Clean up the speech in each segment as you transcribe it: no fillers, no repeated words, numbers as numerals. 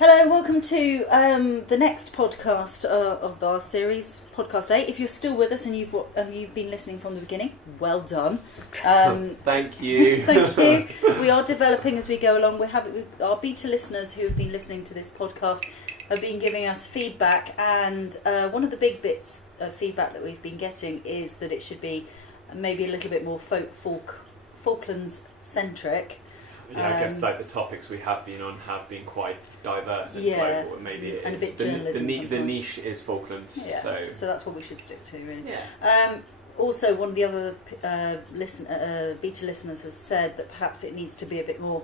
Hello, welcome to the next podcast of our series, Podcast 8. If you're still with us and you've been listening from the beginning, well done. Thank you. Thank you. We are developing as we go along. Our beta listeners who have been listening to this podcast have been giving us feedback, and one of the big bits of feedback that we've been getting is that it should be maybe a little bit more Falklands centric. Yeah, I guess like the topics we have been on have been quite diverse and global. Maybe it and is. A bit journalism the niche is Falklands. Yeah. So that's what we should stick to, really. Yeah. Also, one of the other beta listeners has said that perhaps it needs to be a bit more.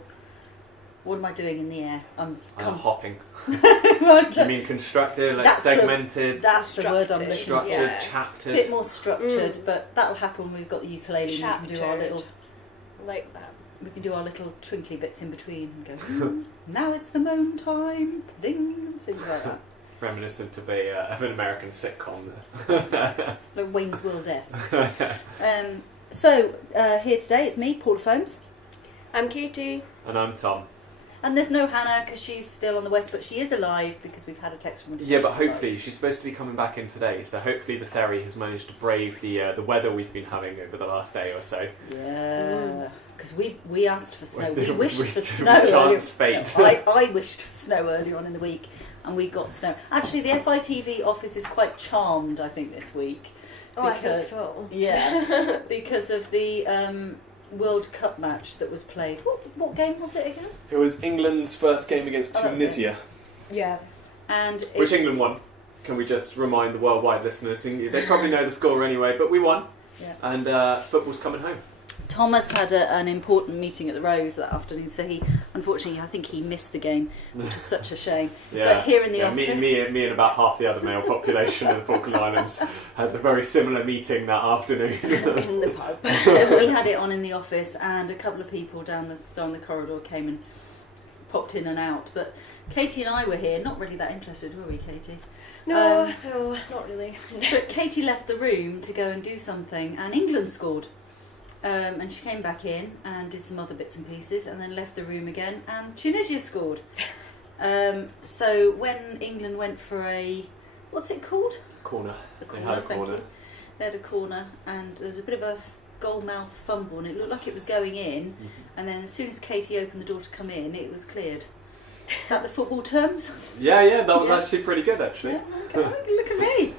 What am I doing in the air? I'm hopping. Right. Do you mean constructed, like segmented? That's the word I'm looking for. Structured, chaptered. A bit more structured, but that'll happen when we've got the ukulele and we can do our little. Like that. We can do our little twinkly bits in between and go, now it's the moan time, ding, things like that. Reminiscent of an American sitcom. Like Wayne's World-esque. So, here today it's me, Paula Foams. I'm Caiti. And I'm Tom. And there's no Hannah because she's still on the west, but she is alive because we've had a text from her. Yeah, but hopefully she's supposed to be coming back in today, so hopefully the ferry has managed to brave the weather we've been having over the last day or so. Yeah, because we asked for snow. We wished for snow. I wished for snow earlier on in the week, and we got snow. Actually, the FITV office is quite charmed, I think, this week. I think so. Yeah, because of the World Cup match that was played. What game was it again? It was England's first game against Tunisia. Yeah. And which England won. Can we just remind the worldwide listeners? They probably know the score anyway, but we won. Yeah. And football's coming home. Thomas had an important meeting at the Rose that afternoon, so unfortunately, I think he missed the game, which was such a shame. Yeah. But here in the office... Me and about half the other male population of the Falkland Islands had a very similar meeting that afternoon. In the pub. We had it on in the office, and a couple of people down the corridor came and popped in and out. But Caiti and I were here, not really that interested, were we, Caiti? No, not really. But Caiti left the room to go and do something, and England scored. And she came back in and did some other bits and pieces and then left the room again, and Tunisia scored. So when England went for what's it called? Corner. They had a corner. They had a corner, and there was a bit of a goal-mouth fumble, and it looked like it was going in, and then as soon as Caiti opened the door to come in, it was cleared. Is that the football terms? Yeah, that was actually pretty good, actually. Yeah, okay. Look at me.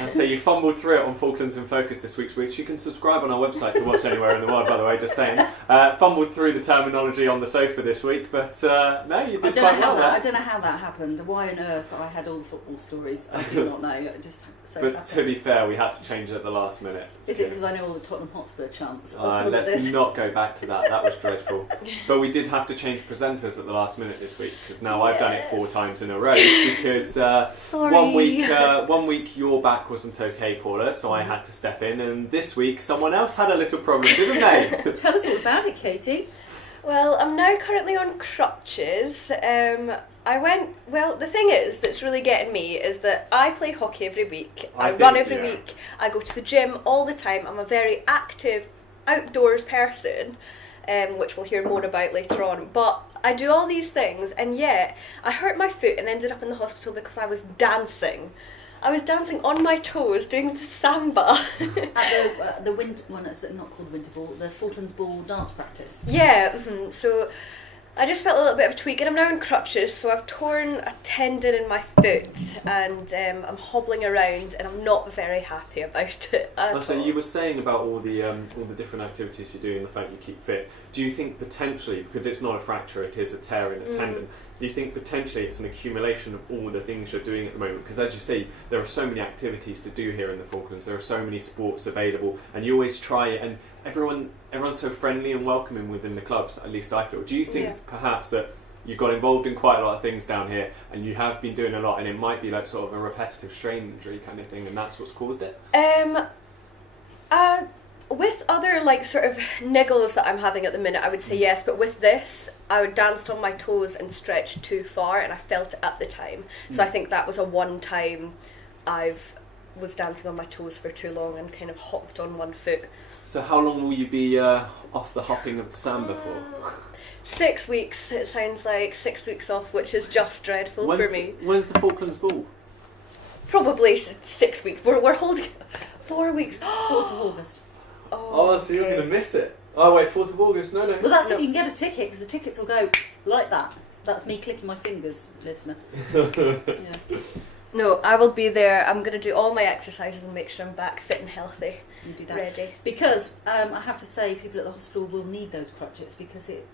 And so you fumbled through it on Falklands in Focus this week, which you can subscribe on our website to watch anywhere in the world, by the way, just saying. Fumbled through the terminology on the sofa this week, but no, you did quite well there. I don't know how that happened. Why on earth I had all the football stories? I do not know. It just so but happened. To be fair, we had to change it at the last minute. Is it because I know all the Tottenham Hotspur chants? Let's not go back to that. That was dreadful. But we did have to change presenters at the last minute this week, because now I've done it 4 times in a row, because one week your back wasn't okay, Paula, so I had to step in, and this week someone else had a little problem, didn't they? Tell us all about it, Caiti. Well, I'm now currently on crutches. The thing is that's really getting me is that I play hockey every week, I run every week, I go to the gym all the time, I'm a very active outdoors person, which we'll hear more about later on, but I do all these things, and yet I hurt my foot and ended up in the hospital because I was dancing. I was dancing on my toes, doing the samba. At the winter, well, it's not called the Winter Ball, the Falklands Ball dance practice. Yeah, so I just felt a little bit of a tweak, and I'm now in crutches, so I've torn a tendon in my foot, and I'm hobbling around, and I'm not very happy about it at all. So you were saying about all the different activities you do and the fact you keep fit. Do you think potentially, because it's not a fracture, it is a tear in a tendon, do you think potentially it's an accumulation of all the things you're doing at the moment? Because as you see, there are so many activities to do here in the Falklands, there are so many sports available, and you always try it, and everyone's so friendly and welcoming within the clubs, at least I feel. Do you think perhaps that you got involved in quite a lot of things down here, and you have been doing a lot, and it might be like sort of a repetitive strain injury kind of thing, and that's what's caused it? With other like sort of niggles that I'm having at the minute, I would say yes, but with this, I danced on my toes and stretched too far, and I felt it at the time. So I think that was a one time I've was dancing on my toes for too long and kind of hopped on one foot. So how long will you be off the hopping of the samba for? 6 weeks, it sounds like 6 weeks off, which is just dreadful for me. When's the Falklands ball? Probably 6 weeks. We're holding 4 weeks. 4th of August. Oh, so you're going to miss it. Oh wait, 4th of August, no. Well, that's if you can get a ticket, because the tickets will go like that. That's me clicking my fingers, listener. Yeah. No, I will be there. I'm going to do all my exercises and make sure I'm back fit and healthy. You do that. Ready. Because I have to say, people at the hospital will need those crutches because it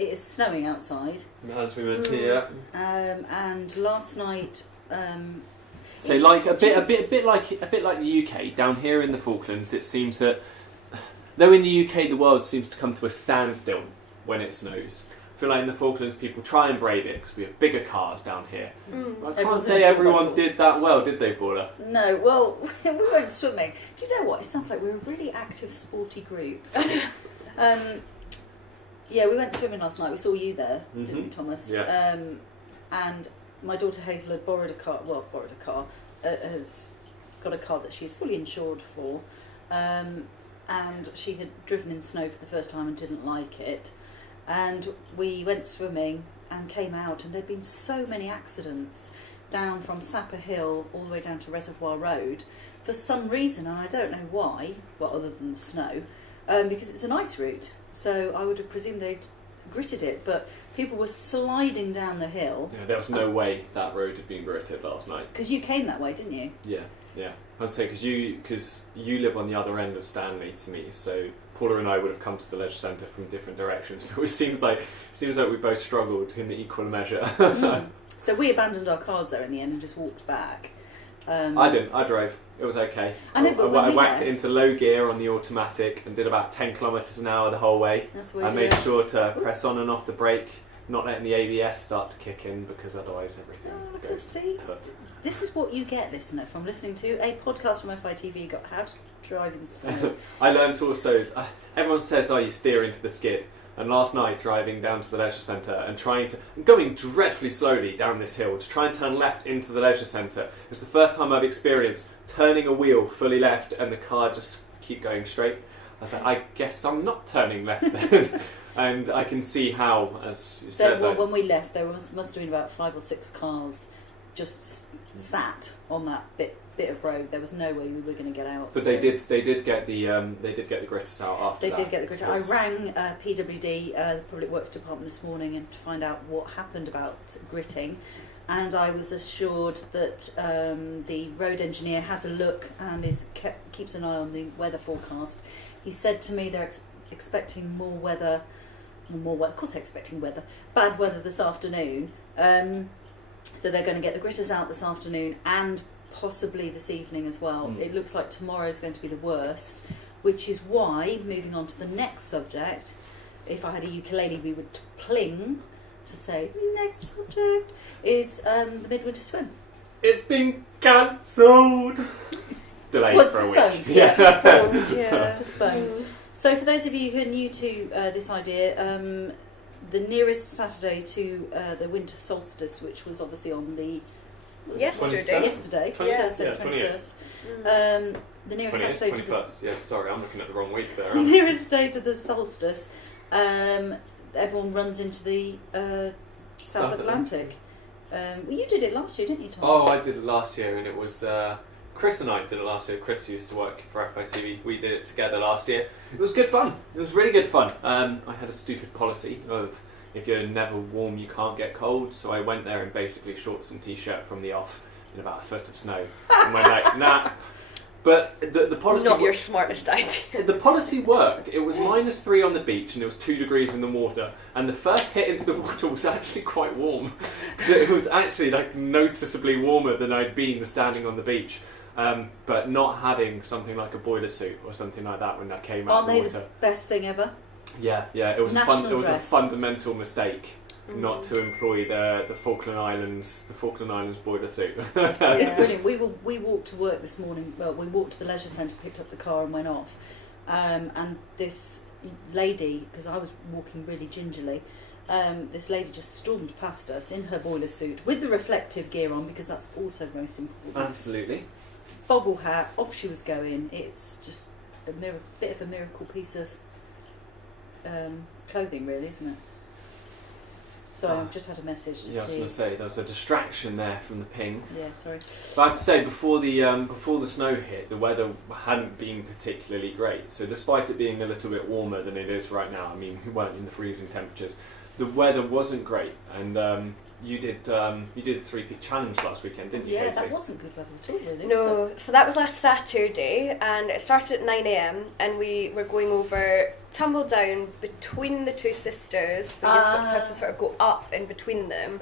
is snowing outside. As we mentioned, yeah. And last night. So like a bit like the UK down here in the Falklands, it seems that though in the UK the world seems to come to a standstill when it snows. I feel like in the Falklands people try and brave it because we have bigger cars down here. I can't say everyone did that well, did they, Paula? No, well, we went swimming. Do you know what? It sounds like we're a really active, sporty group. Yeah, we went swimming last night. We saw you there, didn't we, Thomas? Yeah. And my daughter Hazel had borrowed a car. Has got a car that she's fully insured for. And she had driven in snow for the first time and didn't like it. And we went swimming and came out, and there'd been so many accidents down from Sapper Hill all the way down to Reservoir Road for some reason, and I don't know why, well, other than the snow, because it's an ice route. So I would have presumed they'd gritted it, but people were sliding down the hill. Yeah, there was no way that road had been gritted last night. Because you came that way, didn't you? Yeah. I was saying because you live on the other end of Stanley to me, so Paula and I would have come to the leisure centre from different directions, but it seems like we both struggled in equal measure. So we abandoned our cars there in the end and just walked back. I didn't. I drove. It was okay. I know, but I whacked it into low gear on the automatic and did about 10 kilometres an hour the whole way. That's what I made sure to press on and off the brake, not letting the ABS start to kick in because otherwise everything goes see. kaput. This is what you get, listener, from listening to a podcast from FITV got how to drive in snow. I learned also, everyone says, you steer into the skid. And last night, driving down to the leisure centre and going dreadfully slowly down this hill to try and turn left into the leisure centre, it was the first time I've experienced turning a wheel fully left and the car just keep going straight. I was like, I guess I'm not turning left then. And I can see how, as you said. When we left, there must have been about 5 or 6 cars just sat on that bit of road. There was no way we were going to get out. But they did get the gritters out after that. They did get the gritters. I rang PWD, the Public Works Department, this morning and to find out what happened about gritting, and I was assured that the road engineer has a look and keeps an eye on the weather forecast. He said to me they're expecting more weather. Of course they're expecting bad weather this afternoon. So they're going to get the gritters out this afternoon and possibly this evening as well. It looks like tomorrow is going to be the worst, which is why, moving on to the next subject, if I had a ukulele we would pling to say next subject is the midwinter swim. It's been cancelled. Delayed for a week. Yeah, Postponed, yeah. Postponed. So for those of you who are new to this idea, the nearest Saturday to the winter solstice, which was obviously on the yesterday, 21st. The nearest Saturday to the 21st. Yeah, sorry, I'm looking at the wrong week there. nearest day to the solstice. Everyone runs into the South Atlantic. Well, you did it last year, didn't you, Thomas? Oh, I did it last year, and it was Chris and I did it last year. Chris used to work for FITV. We did it together last year. It was good fun. It was really good fun. I had a stupid policy of if you're never warm, you can't get cold. So I went there in basically shorts and t-shirt from the off in about a foot of snow, and went like, nah. But the policy not your smartest idea. The policy worked. It was -3 on the beach and it was 2 degrees in the water. And the first hit into the water was actually quite warm. It was actually like noticeably warmer than I'd been standing on the beach. But not having something like a boiler suit or something like that when I came out of the water. The best thing ever? Yeah. It was a dress. fundamental mistake not to employ the Falkland Islands boiler suit. It's brilliant. We walked to work this morning. Well, we walked to the leisure centre, picked up the car, and went off. And this lady, because I was walking really gingerly, this lady just stormed past us in her boiler suit with the reflective gear on, because that's also most important. Absolutely. boggle hat, off she was going. It's just a bit of a miracle piece of clothing, really, isn't it? Sorry, I've just had a message to see. I was going to say, there was a distraction there from the ping. Yeah, sorry. But I have to say, before the snow hit, the weather hadn't been particularly great. So despite it being a little bit warmer than it is right now, I mean, we weren't in the freezing temperatures, the weather wasn't great. And you did the 3-peak challenge last weekend, didn't you, Yeah, Katie? that wasn't good weather at all, really. No, so that was last Saturday, and it started at 9 a.m, and we were going over tumble down between the two sisters, so you had to sort of go up in between them,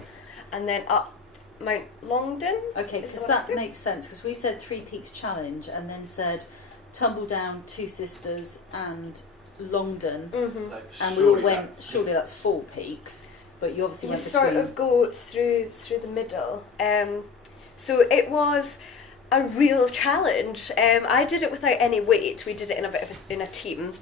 and then up Mount Longdon. Okay, because that makes sense, because we said 3 Peaks Challenge and then said tumble down, two sisters and Longdon, Mm-hmm. and we all went, surely that's 4 peaks, but you obviously went between. You sort of go through the middle. So it was a real challenge. I did it without any weight. We did it in a team,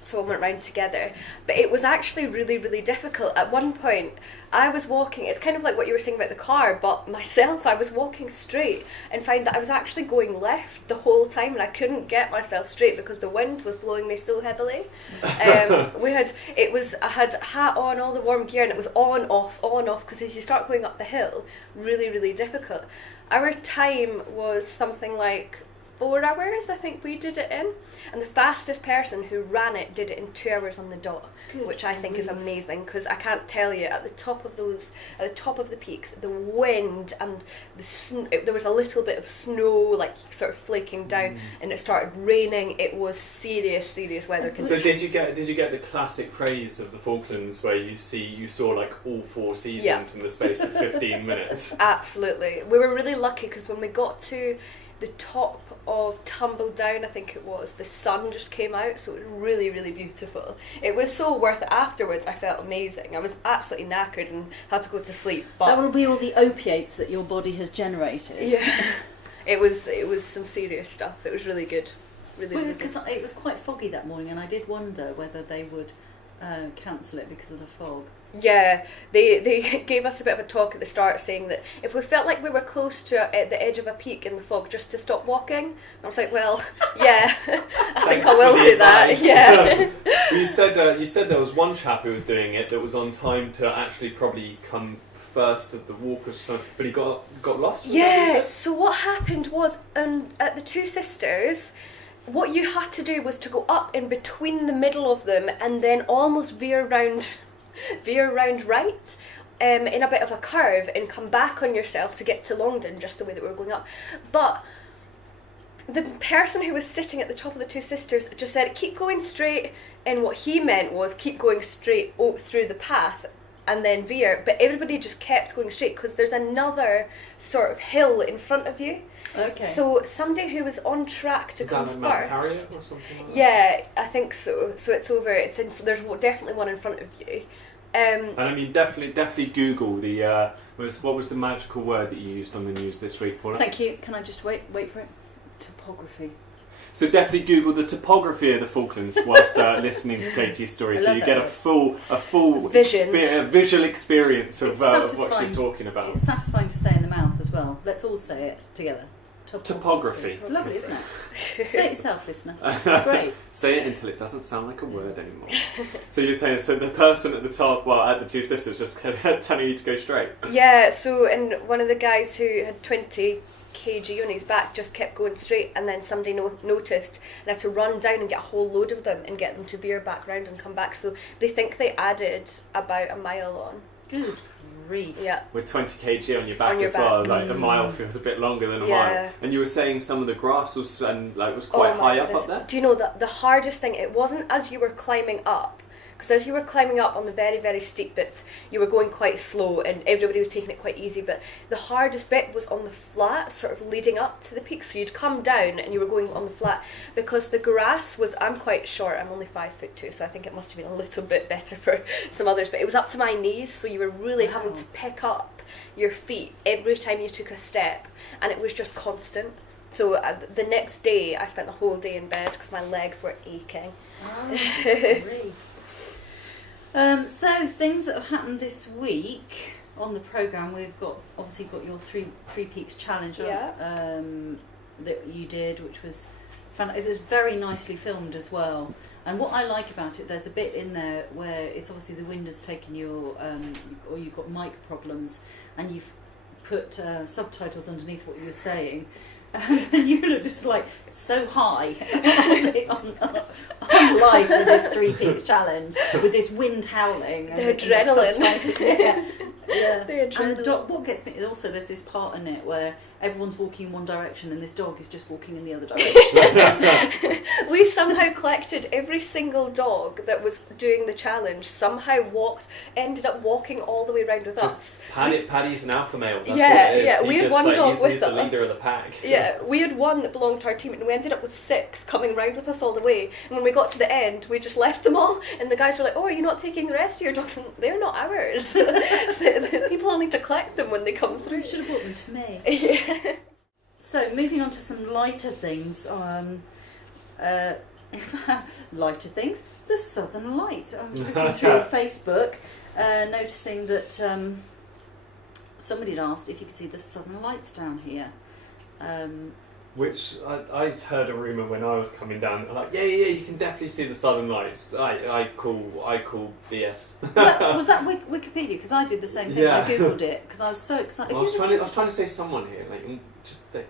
so we went round together. But it was actually really, really difficult. At one point, I was walking. It's kind of like what you were saying about the car, but myself, I was walking straight and found that I was actually going left the whole time, and I couldn't get myself straight because the wind was blowing me so heavily. I had hat on, all the warm gear, and it was on off, because if you start going up the hill, really, really difficult. Our time was something like 4 hours, I think we did it in, and the fastest person who ran it did it in 2 hours on the dot. Good. Which I think is amazing, because I can't tell you, at the top of the peaks, the wind and there was a little bit of snow, like sort of flaking down, and it started raining. It was serious weather conditions. So did you get the classic phrase of the Falklands where you saw like all 4 seasons in the space of 15 minutes? Absolutely. We were really lucky because when we got to the top of Tumble Down, I think it was, the sun just came out, so it was really, really beautiful. It was so worth it afterwards. I felt amazing. I was absolutely knackered and had to go to sleep. But that will be all the opiates that your body has generated. Yeah, it was some serious stuff. It was really good. Really because it was quite foggy that morning, and I did wonder whether they would cancel it because of the fog. Yeah, they gave us a bit of a talk at the start saying that if we felt like we were close to at the edge of a peak in the fog, just to stop walking. And I was like, well, yeah, I think I will do that. Yeah. You said there was one chap who was doing it that was on time to actually probably come first of the walk or something, but he got lost. Yeah. So what happened was, at the two sisters, what you had to do was to go up in between the middle of them and then almost veer round right in a bit of a curve and come back on yourself to get to Longdon, just the way that we were going up. But the person who was sitting at the top of the two sisters just said, keep going straight, and what he meant was keep going straight through the path and then veer. But everybody just kept going straight because there's another sort of hill in front of you. Okay. So somebody who was on track to come first. Is that Mount Harriet or something like that? Yeah, I think so. So it's over. There's definitely one in front of you. And I mean, definitely Google the what was the magical word that you used on the news this week, Paula? Thank you. Can I just wait for it? Topography. So definitely Google the topography of the Falklands whilst listening to Katie's story, so you get a full visual experience of what she's talking about. It's satisfying to say in the mouth as well. Let's all say it together. Topography. It's lovely, isn't it? Say it yourself, listener. It's great. Say it until it doesn't sound like a word anymore. So you're saying, so the person at the top, at the two sisters, just telling you to go straight? Yeah, so, and one of the guys who had 20 kg on his back just kept going straight, and then somebody noticed and had to run down and get a whole load of them and get them to veer back round and come back. So they think they added about a mile on. Good grief. Yeah. With 20 kg on your back as well, like a mile feels a bit longer than a mile. And you were saying some of the grass was quite high up there? Do you know that the hardest thing, it wasn't as you were climbing up, because as you were climbing up on the very, very steep bits, you were going quite slow and everybody was taking it quite easy, but the hardest bit was on the flat, sort of leading up to the peak. So you'd come down and you were going on the flat, because the grass was, I'm quite short, I'm only 5'2", so I think it must have been a little bit better for some others, but it was up to my knees, so you were really having to pick up your feet every time you took a step, and it was just constant. So the next day, I spent the whole day in bed because my legs were aching. Oh, great. So things that have happened this week on the programme, we've obviously got your three peaks challenge. Yeah. that you did, which was it was very nicely filmed as well. And what I like about it, there's a bit in there where it's obviously the wind has taken your, or you've got mic problems, and you've put subtitles underneath what you were saying. And you look just like so high on live with this 3 Peaks challenge, with this wind howling. The adrenaline. Yeah. The adrenaline. And the dog, what gets me is also there's this part in it where everyone's walking in one direction and this dog is just walking in the other direction. We somehow collected every single dog that was doing the challenge, ended up walking all the way around with us. Paddy's an alpha male. That's Yeah, what it is. yeah, He we had just, one dog he's with the us. leader of the pack. Yeah, we had one that belonged to our team, and we ended up with 6 coming round with us all the way. And when we got to the end, we just left them all, and the guys were like, "Oh, are you not taking the rest of your dogs?" And they're not ours. So the people only need to collect them when they come through. You should have brought them to me. Yeah. So moving on to some lighter things. Lighter things. The Southern Lights. I'm looking through Facebook, noticing that somebody had asked if you could see the Southern Lights down here. Which I heard a rumour when I was coming down. Like, yeah, you can definitely see the Southern Lights. I call BS. Was that Wikipedia? Because I did the same thing. Yeah. I googled it because I was so excited. I was trying to say someone here. Like,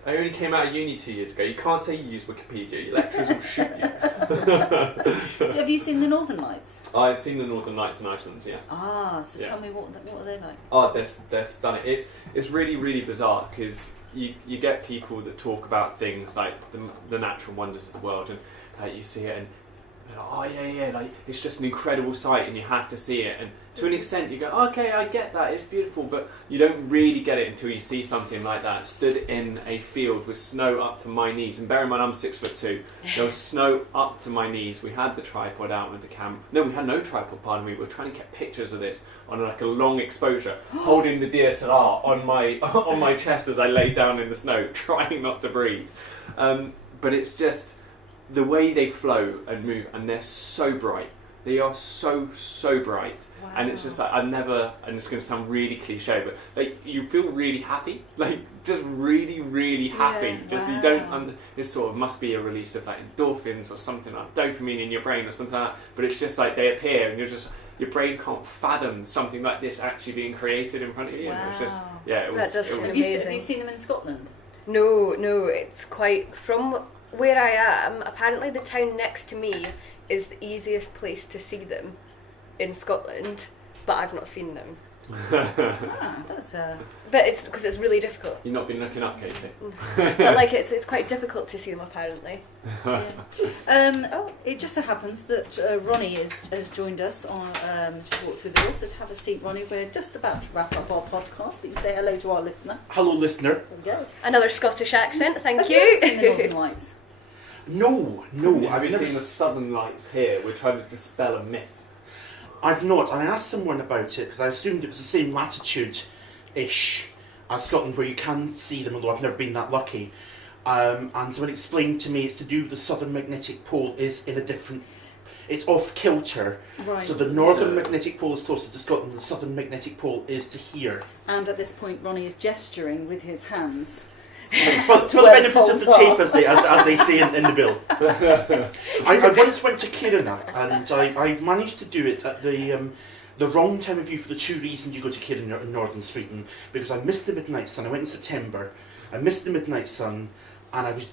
I only came out of uni 2 years ago. You can't say you use Wikipedia. Your lecturers will shoot you. Have you seen the Northern Lights? I've seen the Northern Lights in Iceland. Yeah. So Yeah. tell me what are they like? Oh, they're stunning. It's really, really bizarre because you get people that talk about things like the natural wonders of the world, and you see it and they're like, oh yeah, like it's just an incredible sight and you have to see it. And to an extent you go, okay, I get that, it's beautiful, but you don't really get it until you see something like that. Stood in a field with snow up to my knees, and bear in mind I'm 6'2". There was snow up to my knees. We had the tripod out with the camera. No, we had no tripod, pardon me. We were trying to get pictures of this on like a long exposure, holding the DSLR on my chest as I lay down in the snow, trying not to breathe. But it's just the way they flow and move, and they're so bright. They are so bright. Wow. And it's just like and it's going to sound really cliche, but like you feel really happy, like just really happy. Yeah, Just wow. you don't it sort of must be a release of like endorphins or something, like dopamine in your brain or something like that. But it's just like they appear, and your brain can't fathom something like this actually being created in front of you. Wow. And it's just it was. That does it sound was amazing. Have you seen them in Scotland? No, it's quite... From where I am, apparently the town next to me is the easiest place to see them in Scotland, but I've not seen them. That's But it's because it's really difficult. You've not been looking up, Katie. But like it's quite difficult to see them apparently. yeah. It just so happens that Ronnie has joined us on to walk through the doors. So to have a seat, Ronnie. We're just about to wrap up our podcast, but you say hello to our listener. Hello, listener. There we go. Another Scottish accent, thank Have you. you ever seen the Northern Lights? No, Have you never seen the Southern Lights here? We're trying to dispel a myth. I've not, and I asked someone about it because I assumed it was the same latitude-ish as Scotland, where you can see them, although I've never been that lucky. And someone explained to me it's to do with the southern magnetic pole is in a different... It's off kilter. Right. So the northern magnetic pole is closer to Scotland, the southern magnetic pole is to here. And at this point, Ronnie is gesturing with his hands. For the benefit of the tape, as they say in the bill. I once went to Kiruna, and I managed to do it at the wrong time of year for the 2 reasons you go to Kiruna in northern Sweden. Because I missed the midnight sun. I went in September. I missed the midnight sun, and I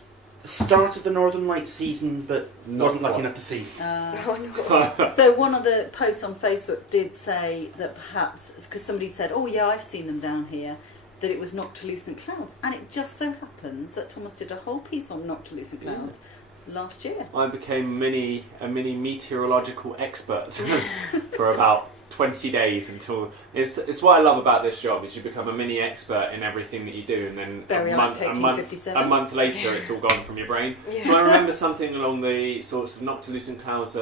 started the Northern Light season, but wasn't lucky enough to see. Oh no. So one of the posts on Facebook did say that perhaps, because somebody said, oh yeah, I've seen them down here, that it was noctilucent clouds, and it just so happens that Thomas did a whole piece on noctilucent clouds last year. I became a mini meteorological expert for about 20 days until it's what I love about this job is you become a mini expert in everything that you do, and then Very like 1857. a month later it's all gone from your brain. Yeah. So I remember something along the sorts of noctilucent clouds.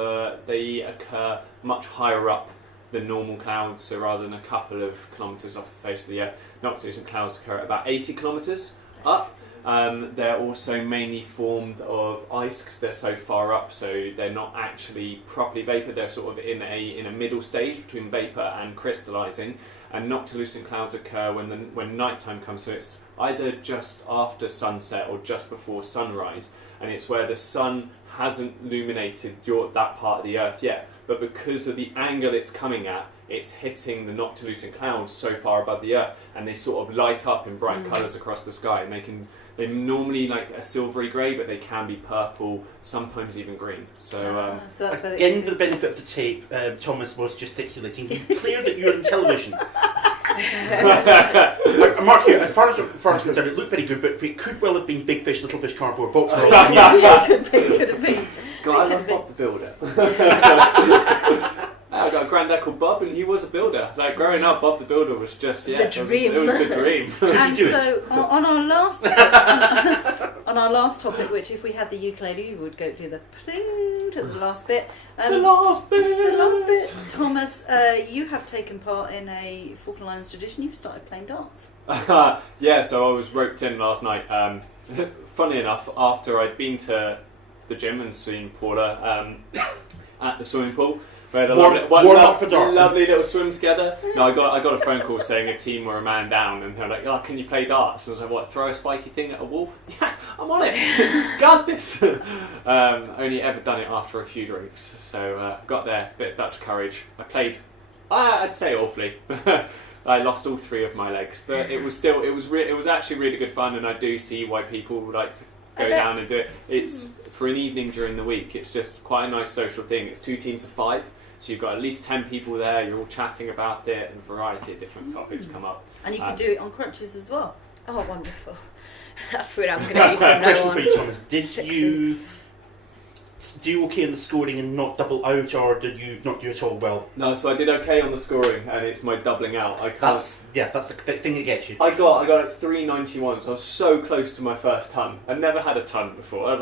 They occur much higher up than normal clouds, so rather than a couple of kilometres off the face of the earth, noctilucent clouds occur at about 80 kilometres up. They're also mainly formed of ice because they're so far up, so they're not actually properly vapor. They're sort of in a middle stage between vapor and crystallizing. And noctilucent clouds occur when nighttime comes, so it's either just after sunset or just before sunrise, and it's where the sun hasn't illuminated that part of the Earth yet, but because of the angle it's coming at, it's hitting the noctilucent clouds so far above the Earth, and they sort of light up in bright colours across the sky, and they're normally like a silvery grey, but they can be purple, sometimes even green. So, so that's again, for the benefit of the tape, Thomas was gesticulating. He clear that you're on television. Mark, here, as far as I'm concerned, it looked very good, but it could well have been Big Fish, Little Fish cardboard box. It could have been. God, I love Bob the Builder. I got a granddad called Bob, and he was a builder. Like growing up, Bob the Builder was just the dream. It was the dream. And so on our last on our last topic, which if we had the ukulele, we would go do the pling to the last bit. The last bit. The last bit. Thomas, you have taken part in a Falkland Islands tradition. You've started playing darts. Yeah, so I was roped in last night. Funny enough, after I'd been to the gym and seen Paula at the swimming pool. We had a lovely little swim together. No, I got a phone call saying a team were a man down, and they're like, "Oh, can you play darts?" And I was like, "What? Throw a spiky thing at a wall?" Yeah, I'm on it. Got this. Only ever done it after a few drinks, so got there. Bit of Dutch courage. I played. I'd say awfully. I lost all 3 of my legs, but it was actually really good fun, and I do see why people would like to go down and do it. It's for an evening during the week. It's just quite a nice social thing. It's 2 teams of 5. So you've got at least 10 people there, you're all chatting about it, and a variety of different topics come up. And you can do it on crutches as well. Oh, wonderful. That's where I'm going to be from now Question on. for you, Thomas. Did you do okay in the scoring and not double out, or did you not do it all well? No, so I did okay on the scoring, and it's my doubling out. That's the thing that gets you. I got it 391, so I was so close to my first ton. I'd never had a ton before. I was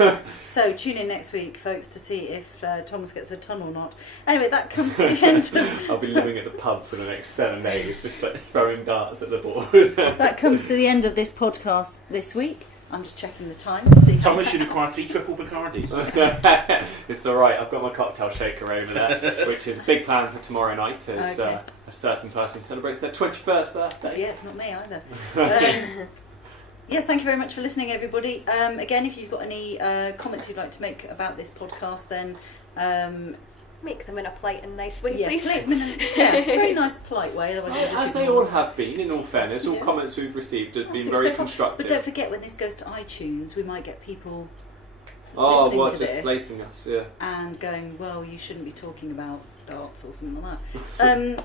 like, So tune in next week, folks, to see if Thomas gets a ton or not. Anyway, that comes to the end. I'll be living at the pub for the next 7 days, just like throwing darts at the board. That comes to the end of this podcast this week. I'm just checking the time to see. Thomas, you require 3 triple Bacardis. It's alright, I've got my cocktail shaker over there, which is a big plan for tomorrow night, as a certain person celebrates their 21st birthday. Yeah, it's not me either. Yes, thank you very much for listening, everybody. Again, if you've got any comments you'd like to make about this podcast, then Make them in a polite and nice way, yeah, please. Very nice, polite way. Otherwise As they all have been, in all fairness, all comments we've received have been very constructive. But don't forget, when this goes to iTunes, we might get people listening to this slating us, yeah, and going, well, you shouldn't be talking about darts or something like that.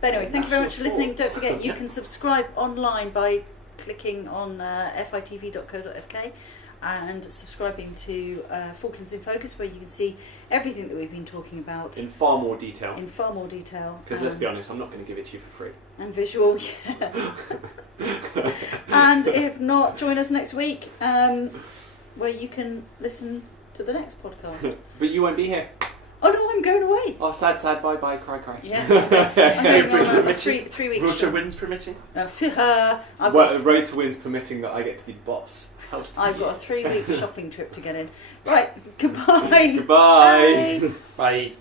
But anyway, thank you very much for listening. Don't forget, you can subscribe online by clicking on FITV.co.uk and subscribing to Falklands in Focus, where you can see everything that we've been talking about in far more detail. Because let's be honest, I'm not going to give it to you for free. And visual, yeah. And if not, join us next week, where you can listen to the next podcast. But you won't be here. Oh no, I'm going away. Oh, sad, sad, bye, bye, cry, cry. Yeah. I'm going on a 3 weeks. Road to wins permitting? Road to wins permitting that I get to be the boss. I've got a 3-week shopping trip to get in. Right, goodbye. Goodbye. Bye.